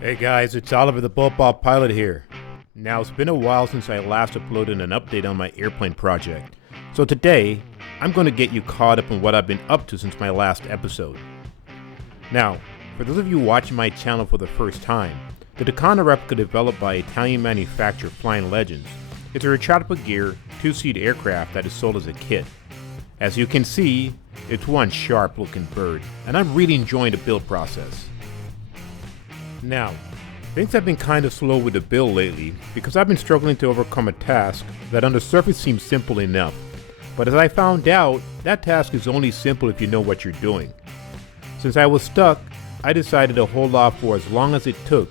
Hey guys, it's Oliver the Boat Pilot here. Now, it's been a while since I last uploaded an update on my airplane project. So today, I'm going to get you caught up on what I've been up to since my last episode. Now, for those of you watching my channel for the first time, the Tucano replica developed by Italian manufacturer Flying Legends is a retractable gear, two-seat aircraft that is sold as a kit. As you can see, it's one sharp looking bird, and I'm really enjoying the build process. Now, things have been kind of slow with the build lately because I've been struggling to overcome a task that on the surface seems simple enough. But as I found out, that task is only simple if you know what you're doing. Since I was stuck, I decided to hold off for as long as it took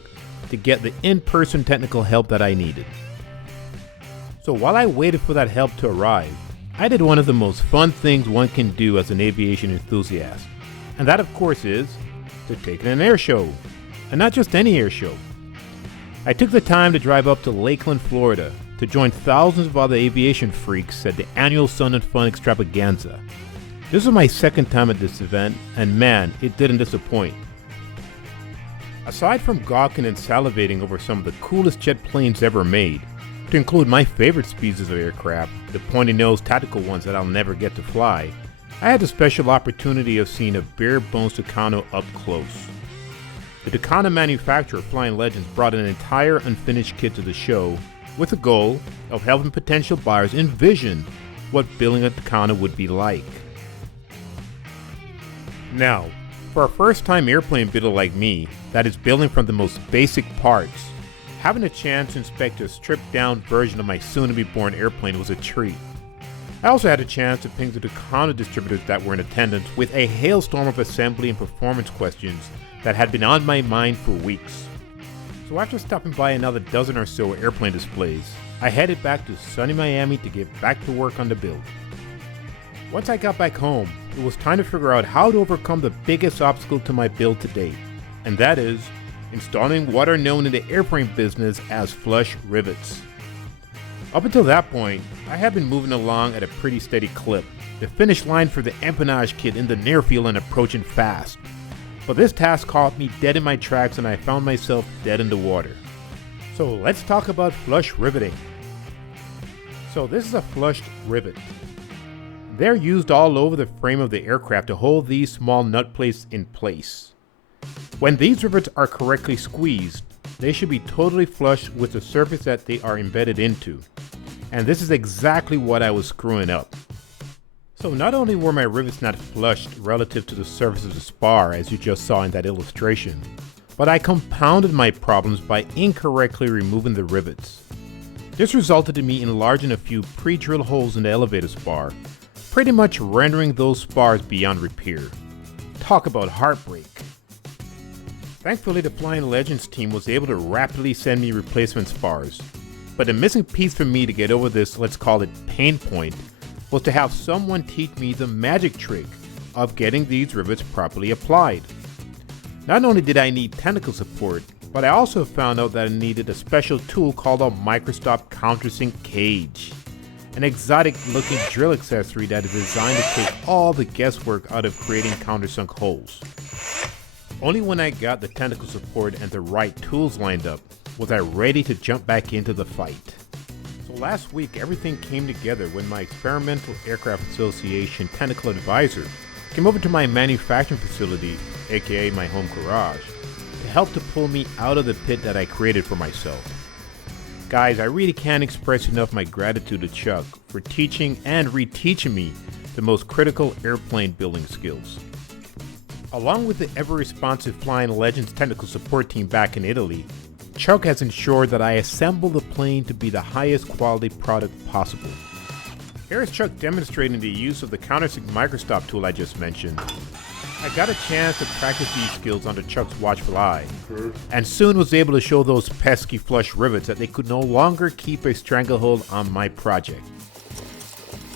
to get the in-person technical help that I needed. So while I waited for that help to arrive, I did one of the most fun things one can do as an aviation enthusiast. And that of course is to take an air show. And not just any air show. I took the time to drive up to Lakeland, Florida to join thousands of other aviation freaks at the annual Sun and Fun extravaganza. This was my second time at this event, and man, it didn't disappoint. Aside from gawking and salivating over some of the coolest jet planes ever made, to include my favorite species of aircraft, the pointy-nosed tactical ones that I'll never get to fly, I had the special opportunity of seeing a bare-bones Tucano up close. The Tucano manufacturer Flying Legends brought an entire unfinished kit to the show with the goal of helping potential buyers envision what building a Tucano would be like. Now, for a first-time airplane builder like me that is building from the most basic parts, having a chance to inspect a stripped-down version of my soon-to-be-born airplane was a treat. I also had a chance to ping the Tucano distributors that were in attendance with a hailstorm of assembly and performance questions that had been on my mind for weeks. So after stopping by another dozen or so airplane displays, I headed back to sunny Miami to get back to work on the build. Once I got back home, it was time to figure out how to overcome the biggest obstacle to my build to date, and that is installing what are known in the airframe business as flush rivets. Up until that point, I had been moving along at a pretty steady clip, the finish line for the empennage kit in the near field and approaching fast. But this task caught me dead in my tracks and I found myself dead in the water. So let's talk about flush riveting. So this is a flushed rivet. They're used all over the frame of the aircraft to hold these small nut plates in place. When these rivets are correctly squeezed, they should be totally flush with the surface that they are embedded into. And this is exactly what I was screwing up. So not only were my rivets not flushed relative to the surface of the spar as you just saw in that illustration, but I compounded my problems by incorrectly removing the rivets. This resulted in me enlarging a few pre-drilled holes in the elevator spar, pretty much rendering those spars beyond repair. Talk about heartbreak. Thankfully, the Flying Legends team was able to rapidly send me replacement spars, but the missing piece for me to get over this, let's call it pain point, was to have someone teach me the magic trick of getting these rivets properly applied. Not only did I need technical support, but I also found out that I needed a special tool called a microstop countersink cage, an exotic looking drill accessory that is designed to take all the guesswork out of creating countersunk holes. Only when I got the technical support and the right tools lined up was I ready to jump back into the fight. So last week everything came together when my Experimental Aircraft Association technical advisor came over to my manufacturing facility, aka my home garage, to help to pull me out of the pit that I created for myself. Guys, I really can't express enough my gratitude to Chuck for teaching and reteaching me the most critical airplane building skills. Along with the ever-responsive Flying Legends technical support team back in Italy, Chuck has ensured that I assemble the plane to be the highest quality product possible. Here is Chuck demonstrating the use of the countersink microstop tool I just mentioned. I got a chance to practice these skills under Chuck's watchful eye, and soon was able to show those pesky flush rivets that they could no longer keep a stranglehold on my project.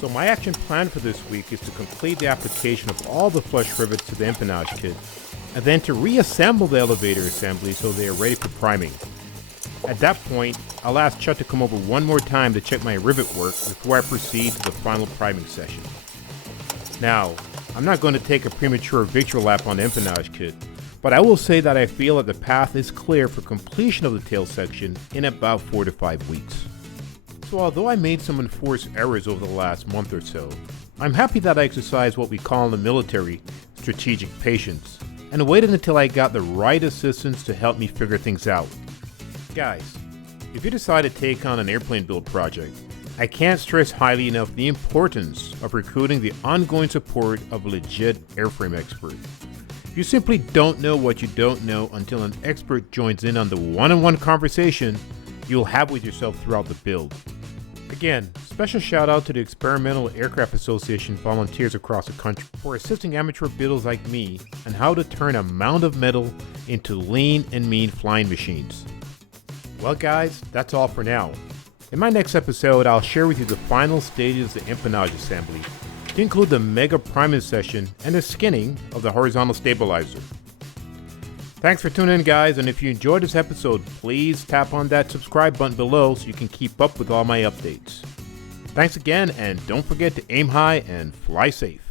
So my action plan for this week is to complete the application of all the flush rivets to the empennage kit, and then to reassemble the elevator assembly so they are ready for priming. At that point, I'll ask Chuck to come over one more time to check my rivet work before I proceed to the final priming session. Now, I'm not going to take a premature victory lap on the empennage kit, but I will say that I feel that the path is clear for completion of the tail section in about 4 to 5 weeks. So although I made some enforced errors over the last month or so, I'm happy that I exercised what we call in the military strategic patience, and waited until I got the right assistants to help me figure things out. Guys, if you decide to take on an airplane build project, I can't stress highly enough the importance of recruiting the ongoing support of a legit airframe expert. You simply don't know what you don't know until an expert joins in on the one-on-one conversation you'll have with yourself throughout the build. Again, special shout out to the Experimental Aircraft Association volunteers across the country for assisting amateur builders like me on how to turn a mound of metal into lean and mean flying machines. Well guys, that's all for now. In my next episode, I'll share with you the final stages of the empennage assembly, to include the mega priming session and the skinning of the horizontal stabilizer. Thanks for tuning in guys, and if you enjoyed this episode, please tap on that subscribe button below so you can keep up with all my updates. Thanks again, and don't forget to aim high and fly safe.